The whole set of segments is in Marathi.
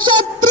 শত্রু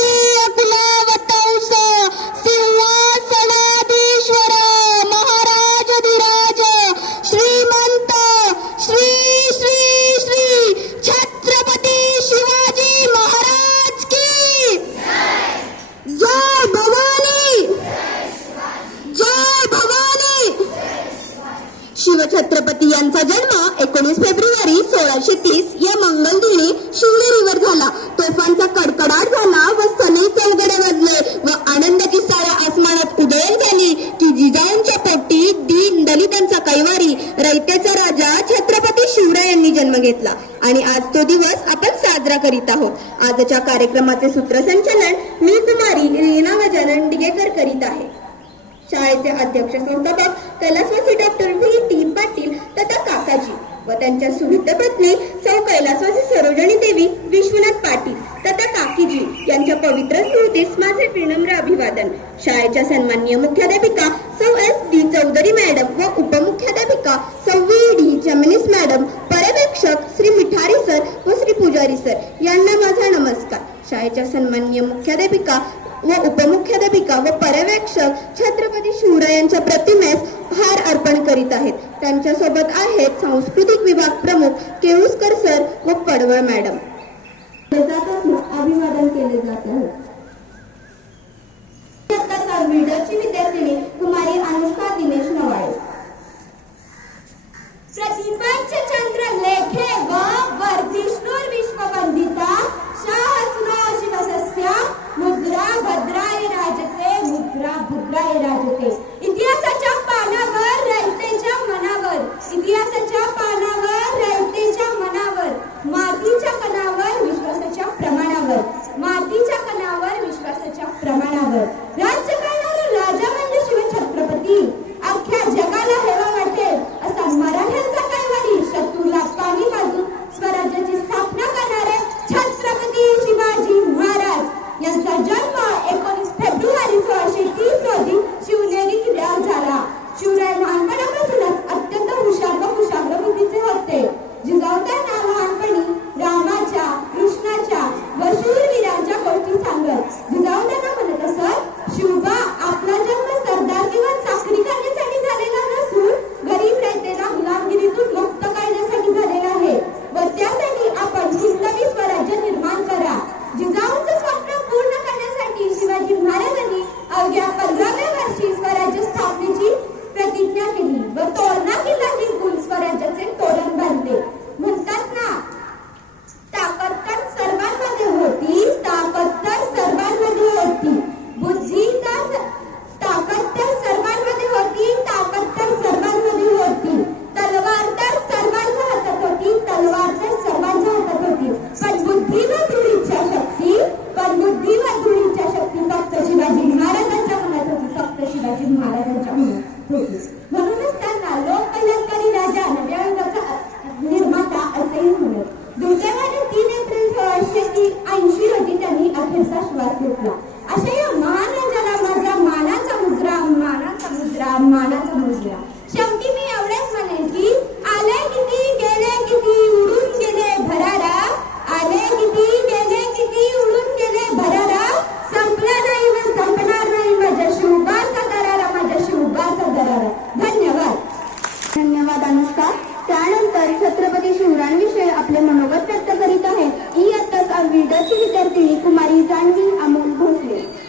कार्यक्रमाचे सूत्रसंचालन मी कुमारी लीना गजानन डिगेकर करीत आहे. शाळेचे अध्यक्ष संस्थापक कैलासवासी डॉक्टर व्ही टी पाटील तथा काकाजी व त्यांच्या सुहित पत्नी सौ कैलासवासी सरोजनी देवी विश्वनाथ पाटील तथा काकीजी यांच्या पवित्र स्मृतीस माझे विनम्र अभिवादन. शाळेच्या सन्माननीय मुख्याध्यापिका आहेत सांस्कृतिक विभाग प्रमुख केळुसकर सर व पडवळ मॅडम. मालकांचा त्यानंतर छत्रपती शिवरायांविषयी आपले मनोगत व्यक्त करीत आहेत. ही आत्ताच विदर्भची विद्यार्थिनी कुमारी जानवी अमोल भोसले.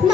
não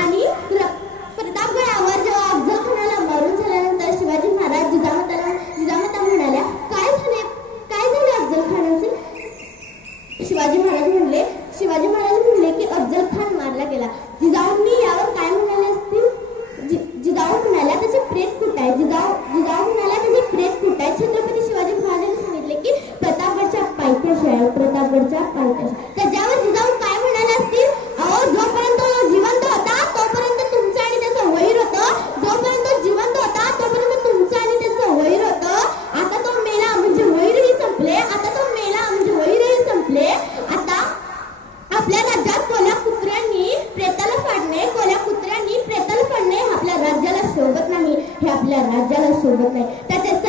हे आपल्या राज्याला शोभत नाही. त्याचे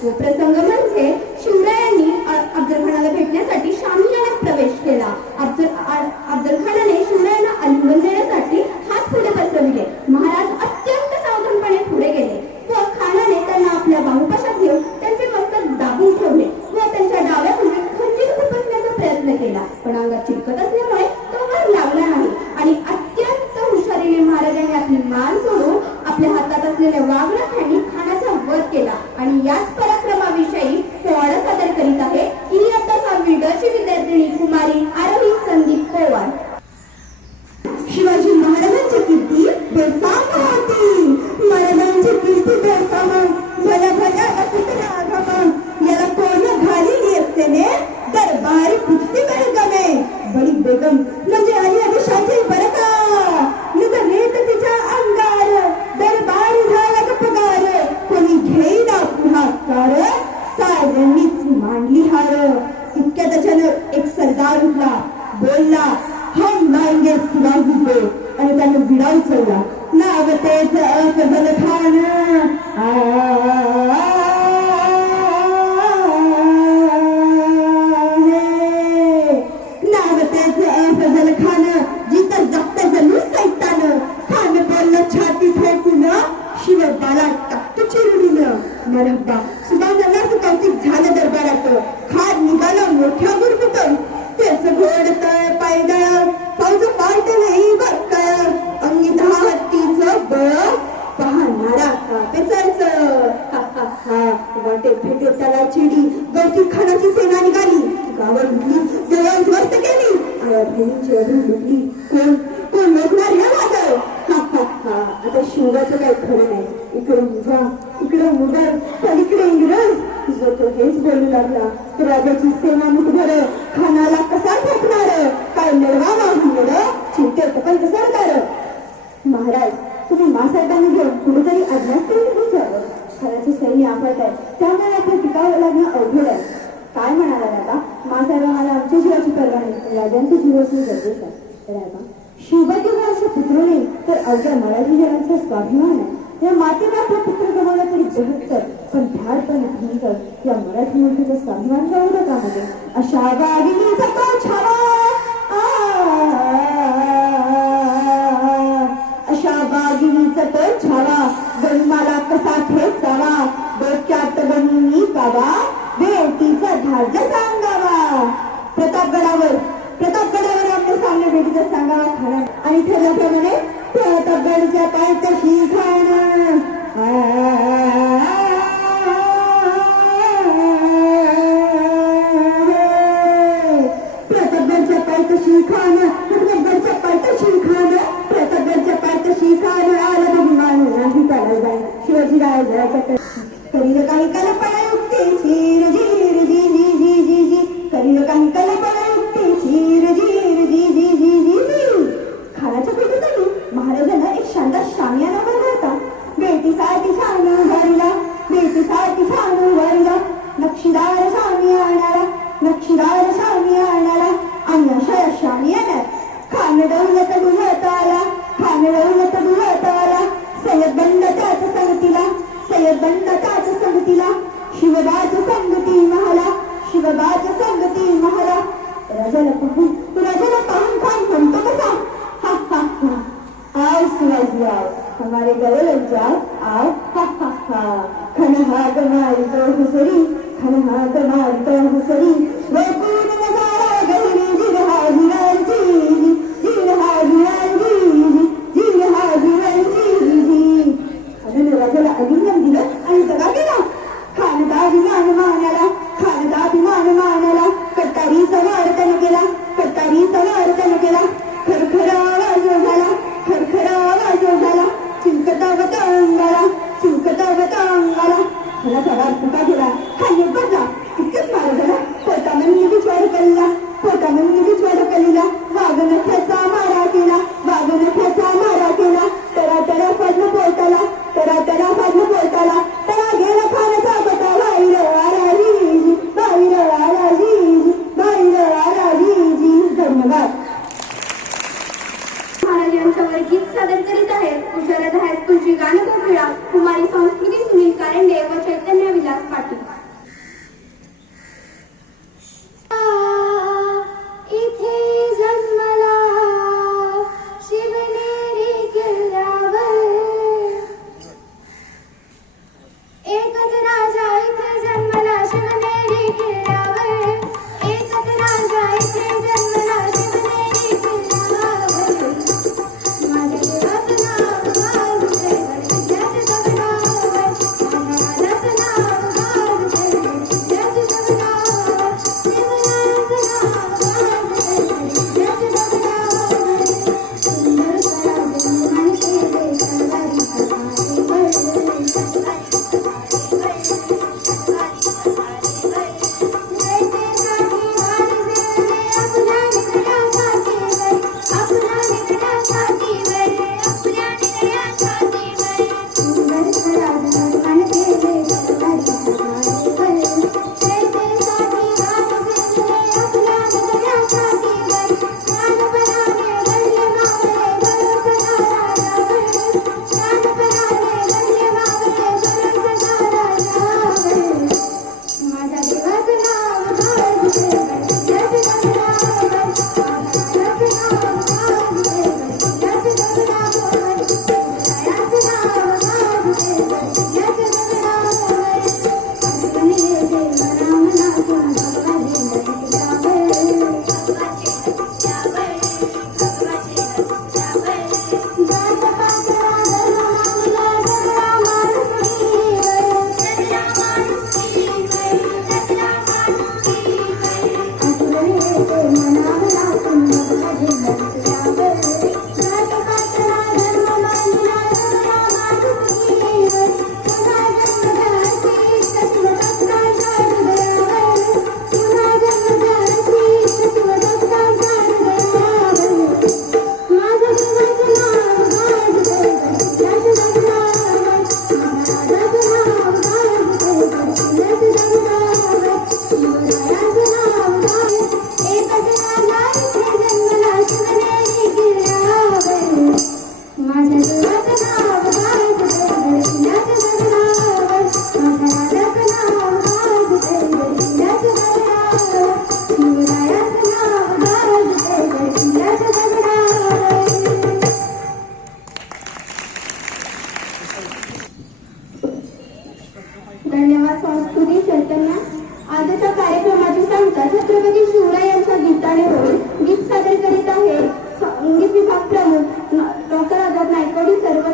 Tipo, परवाने राजांचे दिवसही गरजेचा राजा तर अवघ्या मराठी जनांचा स्वाभिमान आहे. या मातेला आपला पुत्र गमावला तरी बहत्तर पण धाडपण भयंकर या मराठी माणसाचा स्वाभिमान गवलं कामध्ये म्हणजे? अशा गावी अशा तर छावा! गणमाला कसा गणनी कावा? पाणी ठेवल्याप्रमाणे त्या तब्बलच्या पायचं शिखाना आणि यांच्या आज हा हा हा. खण हा गमाई जो हुसरी धन्यवाद संस्कृती चैतन्य. आजच्या कार्यक्रमाची सांगता छत्रपती शिवराय यांच्या गीताने होईल गीत सादर करीत आहे. संगीत विभाग प्रमुख डॉक्टर आझाद नायकोडी सर्व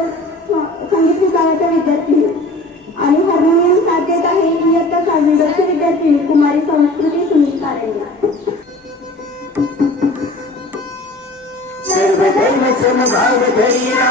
संगीत विभागाच्या विद्यार्थी आणि हार्मोनियम साथ देत आहे इयत्ता सहावी विद्यार्थी कुमारी संस्कृती सुनील कारंजा सर्वधर्म समभाव धरिया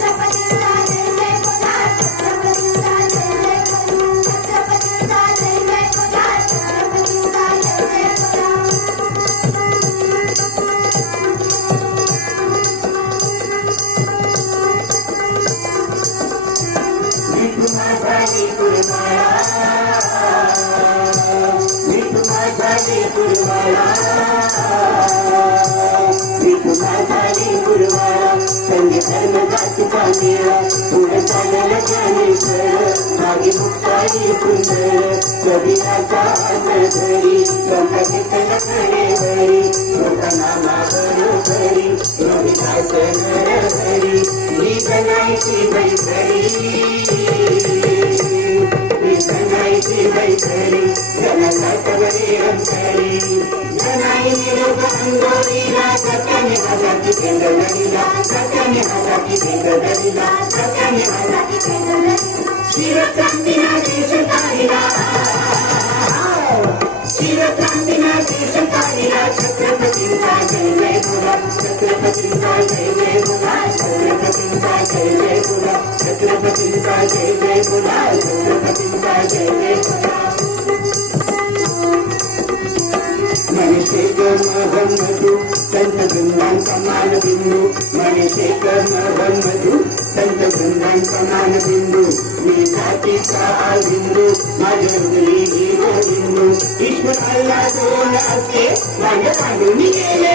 रविदास नरहरी ही बनायची बैठरी बनायची अंतरी अंगोरीला सत्याने सत्याने सत्याने देश देश छत्रपतींचा जय बोला छत्रपतींचा जय जय बोला छत्रपतींचा जय जय बोला छत्रपतींचा जय जय बोला छत्रपतींचा जय जय बोला मणिशेखर मोहन मधु संत वृंदान समान बिंदू मणिशेखर मोहन मधु संत वृंदान समान बिंदू मी जातीचा बिंदू माझ्या उगली जीव बिंदू ईश्वर अल्ला दोन असते माझ्या काढून गेले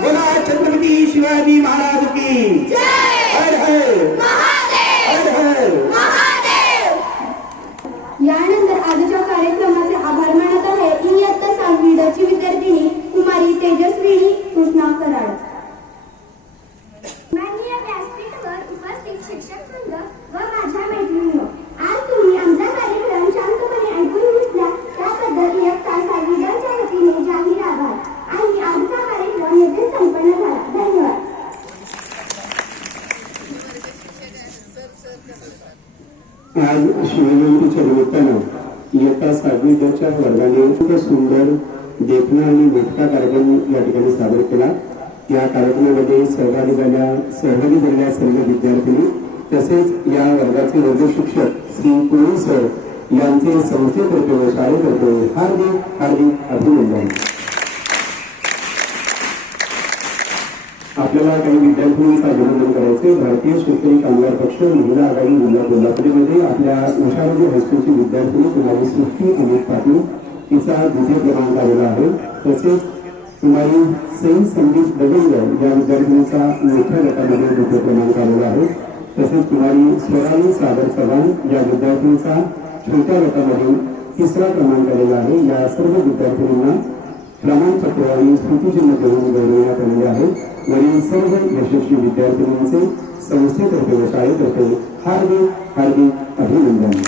बोला छत्रपती शिवाजी महाराज की हर हर हर हर यानंतर आजच्या कार्यक्रमाचे आभार मानत आहे. इयत्ता सहावी विद्यार्थिनी कुमारी तेजस्विनी कृष्णा कराड. संस्थेतर्फे व शाळेतर्फे हार्दिक हार्दिक अभिनंदन आपल्याला काही विद्यार्थ्यांचं अभिनंदन करायचे भारतीय शेतकरी कामगार पक्ष महिला आघाडी जिल्हा कोल्हापूरमध्ये आपल्या उषारोग्य हायस्कूलची विद्यार्थिनी कुमारी सृष्टी अमित पाटील तिचा द्वितीय क्रमांक आलेला आहे तसेच कुमारी सई संदीप दगंग या विद्यार्थिनीचा मोठ्या गटामध्ये द्वितीय क्रमांक आलेला आहे तसेच कुमारी स्वराली सागर चव्हाण या विद्यार्थिनीचा छोट्या गटामध्ये तिसरा क्रमांक आलेला आहे. या सर्व विद्यार्थ्यांना प्रमाणपत्र आणि स्मृतिचिन्ह देऊन गौरवण्यात आलेले आहे. वरील सर्व यशस्वी विद्यार्थिनींचे संस्थेतर्फे व शाळेतर्फे हार्दिक हार्दिक अभिनंदन.